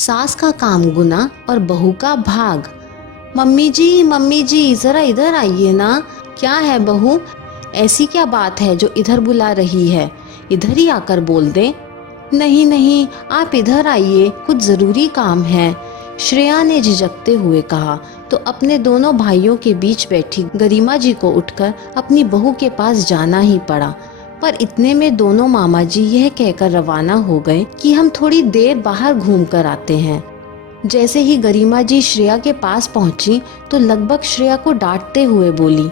सास का काम गुना और बहू का भाग। मम्मी जी जरा इधर आइए ना। क्या है बहू, ऐसी क्या बात है जो इधर बुला रही है? इधर ही आकर बोल दे। नहीं नहीं, आप इधर आइए, कुछ जरूरी काम है, श्रेया ने झिझकते हुए कहा। तो अपने दोनों भाइयों के बीच बैठी गरिमा जी को उठकर अपनी बहू के पास जाना ही पड़ा। पर इतने में दोनों मामा जी यह कहकर रवाना हो गए कि हम थोड़ी देर बाहर घूम कर आते हैं। जैसे ही गरिमा जी श्रेया के पास पहुंची तो लगभग श्रेया को डांटते हुए बोली,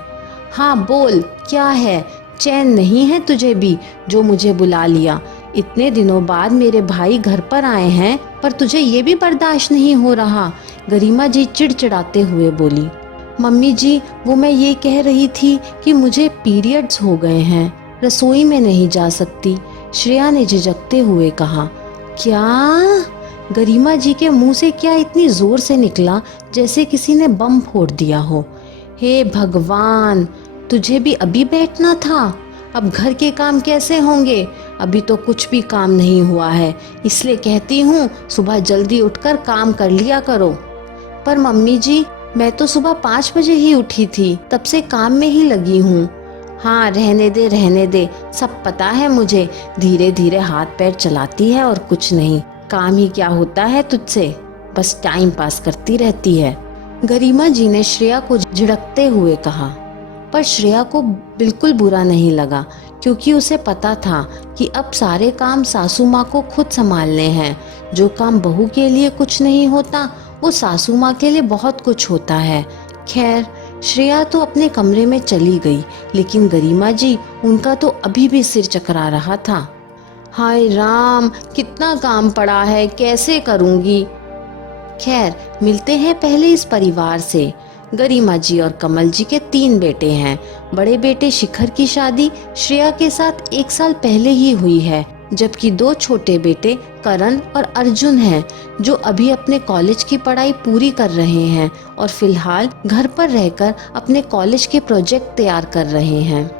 हाँ बोल, क्या है? चैन नहीं है तुझे भी जो मुझे बुला लिया? इतने दिनों बाद मेरे भाई घर पर आए हैं, पर तुझे ये भी बर्दाश्त नहीं हो रहा? गरिमा जी चिड़चिड़ाते हुए बोली। मम्मी जी, वो मैं ये कह रही थी कि मुझे पीरियड्स हो गए हैं, रसोई में नहीं जा सकती, श्रेया ने झिझकते हुए कहा। क्या? गरिमा जी के मुंह से क्या इतनी जोर से निकला जैसे किसी ने बम फोड़ दिया हो। हे भगवान, तुझे भी अभी बैठना था? अब घर के काम कैसे होंगे? अभी तो कुछ भी काम नहीं हुआ है, इसलिए कहती हूँ सुबह जल्दी उठकर काम कर लिया करो। पर मम्मी जी, मैं तो सुबह 5 बजे ही उठी थी, तब से काम में ही लगी हूँ। हाँ रहने दे, सब पता है मुझे, धीरे धीरे हाथ पैर चलाती है और कुछ नहीं, काम ही क्या होता है तुझसे, बस टाइम पास करती रहती है, गरिमा जी ने श्रेया को झिड़कते हुए कहा। पर श्रेया को बिल्कुल बुरा नहीं लगा, क्योंकि उसे पता था कि अब सारे काम सासू माँ को खुद संभालने हैं। जो काम बहू के लिए कुछ नहीं होता, वो सासू माँ के लिए बहुत कुछ होता है। खैर, श्रेया तो अपने कमरे में चली गई, लेकिन गरिमा जी, उनका तो अभी भी सिर चकरा रहा था। हाय राम, कितना काम पड़ा है, कैसे करूँगी? खैर, मिलते हैं पहले इस परिवार से। गरिमा जी और कमल जी के 3 बेटे हैं। बड़े बेटे शिखर की शादी श्रेया के साथ 1 साल पहले ही हुई है, जबकि 2 छोटे बेटे करण और अर्जुन हैं, जो अभी अपने कॉलेज की पढ़ाई पूरी कर रहे हैं और फिलहाल घर पर रहकर अपने कॉलेज के प्रोजेक्ट तैयार कर रहे हैं।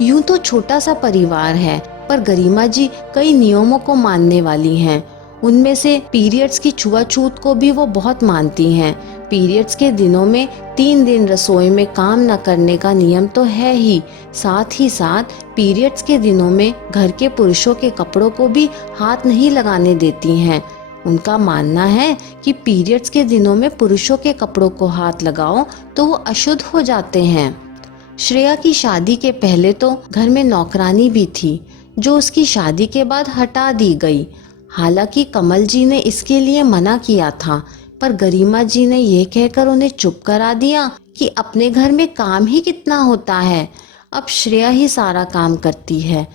यूं तो छोटा सा परिवार है, पर गरिमा जी कई नियमों को मानने वाली हैं। उनमें से पीरियड्स की छुआछूत को भी वो बहुत मानती हैं। पीरियड्स के दिनों में 3 दिन रसोई में काम न करने का नियम तो है ही साथ पीरियड्स के दिनों में घर के पुरुषों के कपड़ों को भी हाथ नहीं लगाने देती हैं। उनका मानना है कि पीरियड्स के दिनों में पुरुषों के कपड़ों को हाथ लगाओ तो वो अशुद्ध हो जाते हैं। श्रेया की शादी के पहले तो घर में नौकरानी भी थी, जो उसकी शादी के बाद हटा दी गई। हालांकि कमल जी ने इसके लिए मना किया था, पर गरिमा जी ने यह कहकर उन्हें चुप करा दिया कि अपने घर में काम ही कितना होता है, अब श्रेया ही सारा काम करती है।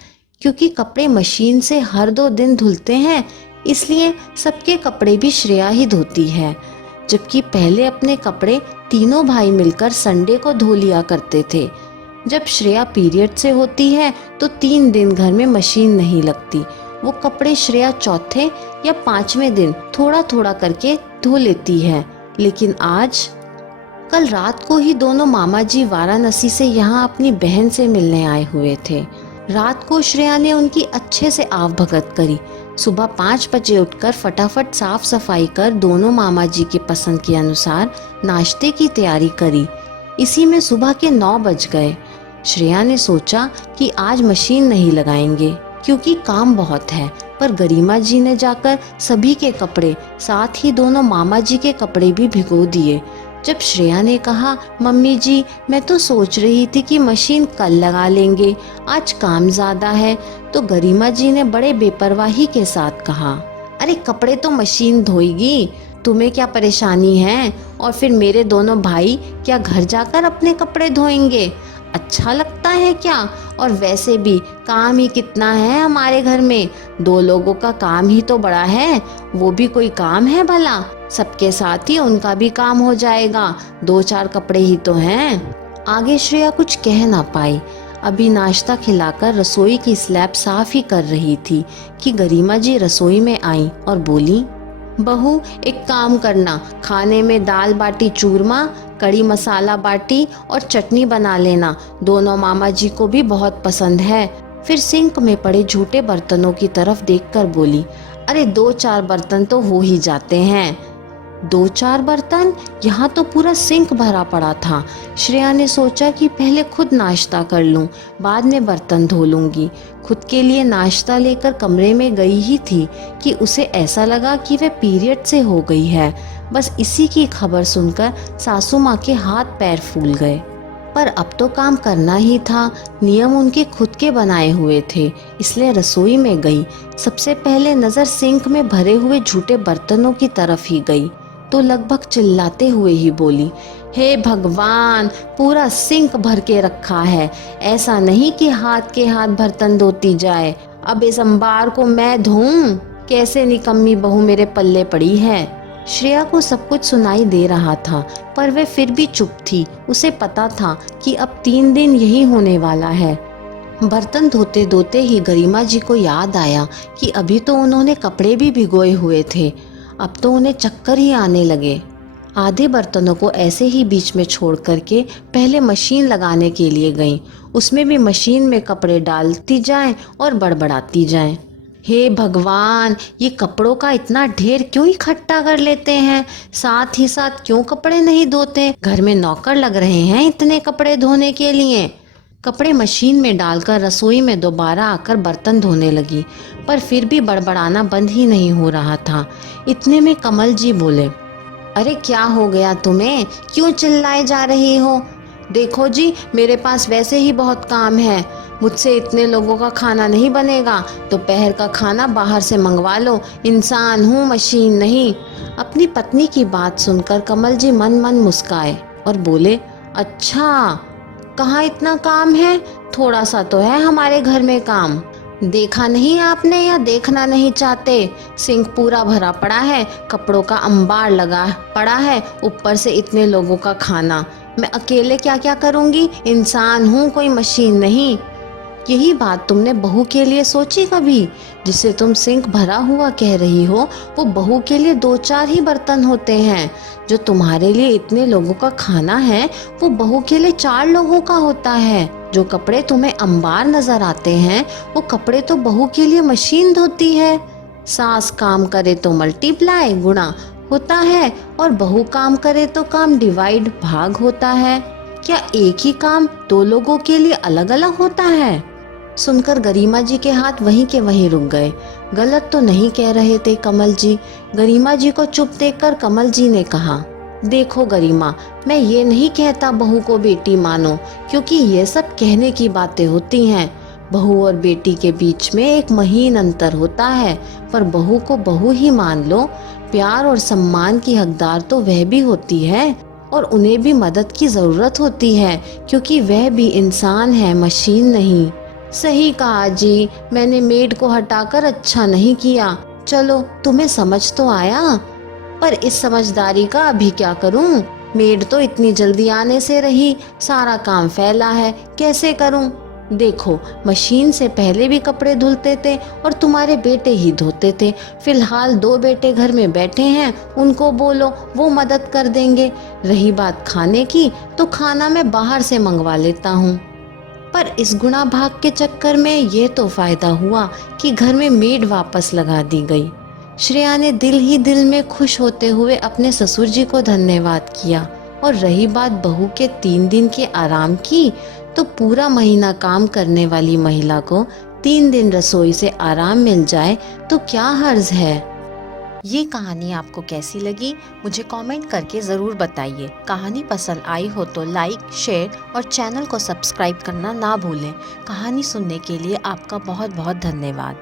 क्योंकि कपड़े मशीन से हर 2 दिन धुलते हैं, इसलिए सबके कपड़े भी श्रेया ही धोती है। जबकि पहले अपने कपड़े तीनों भाई मिलकर संडे को धो लिया करते थे। जब श्रेया पीरियड से होती है तो 3 दिन घर में मशीन नहीं लगती। वो कपड़े श्रेया चौथे या 5वें दिन थोड़ा थोड़ा करके धो लेती है। लेकिन आज, कल रात को ही दोनों मामा जी वाराणसी से यहाँ अपनी बहन से मिलने आए हुए थे। रात को श्रेया ने उनकी अच्छे से आवभगत करी। सुबह 5 बजे उठकर फटाफट साफ सफाई कर दोनों मामा जी के पसंद के अनुसार नाश्ते की तैयारी करी। इसी में सुबह के 9 बज गए। श्रेया ने सोचा कि आज मशीन नहीं लगाएंगे क्योंकि काम बहुत है, पर गरिमा जी ने जाकर सभी के कपड़े, साथ ही दोनों मामा जी के कपड़े भी भिगो दिए। जब श्रेया ने कहा, मम्मी जी, मैं तो सोच रही थी कि मशीन कल लगा लेंगे, आज काम ज्यादा है, तो गरिमा जी ने बड़े बेपरवाही के साथ कहा, अरे कपड़े तो मशीन धोएगी, तुम्हें क्या परेशानी है? और फिर मेरे दोनों भाई क्या घर जाकर अपने कपड़े धोएंगे? अच्छा लगता है क्या? और वैसे भी काम ही कितना है हमारे घर में, 2 लोगों का काम ही तो बड़ा है, वो भी कोई काम है भला? सबके साथ ही उनका भी काम हो जाएगा, 2-4 कपड़े ही तो हैं। आगे श्रेया कुछ कह ना पाई। अभी नाश्ता खिलाकर रसोई की स्लैब साफ ही कर रही थी कि गरिमा जी रसोई में आई और बोली, बहू एक काम करना, खाने में दाल बाटी चूरमा, कड़ी मसाला बाटी और चटनी बना लेना, दोनों मामा जी को भी बहुत पसंद है। फिर सिंक में पड़े झूठे बर्तनों की तरफ देखकर बोली, अरे 2-4 बर्तन तो हो ही जाते हैं। 2-4 बर्तन? यहाँ तो पूरा सिंक भरा पड़ा था। श्रेया ने सोचा कि पहले खुद नाश्ता कर लूं, बाद में बर्तन धो लूंगी। खुद के लिए नाश्ता लेकर कमरे में गई ही थी कि उसे ऐसा लगा कि वह पीरियड से हो गई है। बस इसी की खबर सुनकर सासू माँ के हाथ पैर फूल गए। पर अब तो काम करना ही था, नियम उनके खुद के बनाए हुए थे, इसलिए रसोई में गई। सबसे पहले नजर सिंक में भरे हुए झूठे बर्तनों की तरफ ही गई तो लगभग चिल्लाते हुए ही बोली, हे भगवान, पूरा सिंक भर के रखा है। ऐसा नहीं कि हाथ के हाथ बर्तन धोती जाए। अब इस अंबार को मैं धोऊं? कैसे निकम्मी बहू मेरे पल्ले पड़ी है। श्रेया को सब कुछ सुनाई दे रहा था, पर वह फिर भी चुप थी। उसे पता था कि अब 3 दिन यही होने वाला है। बर्तन धोते धोते ही गरिमा जी को याद आया कि अभी तो उन्होंने कपड़े भी भिगोए हुए थे। अब तो उन्हें चक्कर ही आने लगे। आधे बर्तनों को ऐसे ही बीच में छोड़ करके पहले मशीन लगाने के लिए गईं। उसमें भी मशीन में कपड़े डालती जाएं और बड़बड़ाती जाएं। हे भगवान, ये कपड़ों का इतना ढेर क्यों इकट्ठा कर लेते हैं? साथ ही साथ क्यों कपड़े नहीं धोते? घर में नौकर लग रहे हैं इतने कपड़े धोने के लिए। कपड़े मशीन में डालकर रसोई में दोबारा आकर बर्तन धोने लगी, पर फिर भी बड़बड़ाना बंद ही नहीं हो रहा था। इतने में कमल जी बोले, अरे क्या हो गया तुम्हें? क्यों चिल्लाए जा रही हो? देखो जी, मेरे पास वैसे ही बहुत काम है। मुझसे इतने लोगों का खाना नहीं बनेगा, तो दोपहर का खाना बाहर से मंगवा लो। इंसान हूँ, मशीन नहीं। अपनी पत्नी की बात सुनकर कमल जी मन मन मुस्काए और बोले, अच्छा, कहाँ इतना काम है? थोड़ा सा तो है हमारे घर में काम। देखा नहीं आपने या देखना नहीं चाहते? सिंक पूरा भरा पड़ा है, कपड़ों का अंबार लगा पड़ा है, ऊपर से इतने लोगों का खाना। मैं अकेले क्या क्या करूंगी? इंसान हूँ, कोई मशीन नहीं। यही बात तुमने बहू के लिए सोची कभी? जिसे तुम सिंक भरा हुआ कह रही हो, वो बहू के लिए 2-4 ही बर्तन होते हैं। जो तुम्हारे लिए इतने लोगों का खाना है, वो बहू के लिए 4 लोगों का होता है। जो कपड़े तुम्हें अंबार नजर आते हैं, वो कपड़े तो बहू के लिए मशीन धोती है। सास काम करे तो मल्टीप्लाई गुणा होता है, और बहू काम करे तो काम डिवाइड भाग होता है। क्या एक ही काम 2 लोगों के लिए अलग अलग होता है? सुनकर गरिमा जी के हाथ वहीं के वहीं रुक गए। गलत तो नहीं कह रहे थे कमल जी। गरिमा जी को चुप देखकर कमल जी ने कहा, देखो गरिमा, मैं ये नहीं कहता बहू को बेटी मानो, क्योंकि ये सब कहने की बातें होती हैं। बहू और बेटी के बीच में एक महीन अंतर होता है, पर बहू को बहू ही मान लो। प्यार और सम्मान की हकदार तो वह भी होती है, और उन्हें भी मदद की जरूरत होती है, क्योंकि वह भी इंसान है, मशीन नहीं। सही कहा जी, मैंने मेड को हटाकर अच्छा नहीं किया। चलो, तुम्हें समझ तो आया, पर इस समझदारी का अभी क्या करूं? मेड तो इतनी जल्दी आने से रही, सारा काम फैला है, कैसे करूं? देखो, मशीन से पहले भी कपड़े धुलते थे और तुम्हारे बेटे ही धोते थे। फिलहाल 2 बेटे घर में बैठे हैं, उनको बोलो, वो मदद कर देंगे। रही बात खाने की, तो खाना मैं बाहर से मंगवा लेता हूँ। पर इस गुणा भाग के चक्कर में ये तो फायदा हुआ कि घर में मेड वापस लगा दी गई। श्रेया ने दिल ही दिल में खुश होते हुए अपने ससुर जी को धन्यवाद किया। और रही बात बहू के 3 दिन के आराम की, तो पूरा महीना काम करने वाली महिला को 3 दिन रसोई से आराम मिल जाए तो क्या हर्ज है। ये कहानी आपको कैसी लगी, मुझे कमेंट करके ज़रूर बताइए। कहानी पसंद आई हो तो लाइक, शेयर और चैनल को सब्सक्राइब करना ना भूलें। कहानी सुनने के लिए आपका बहुत बहुत धन्यवाद।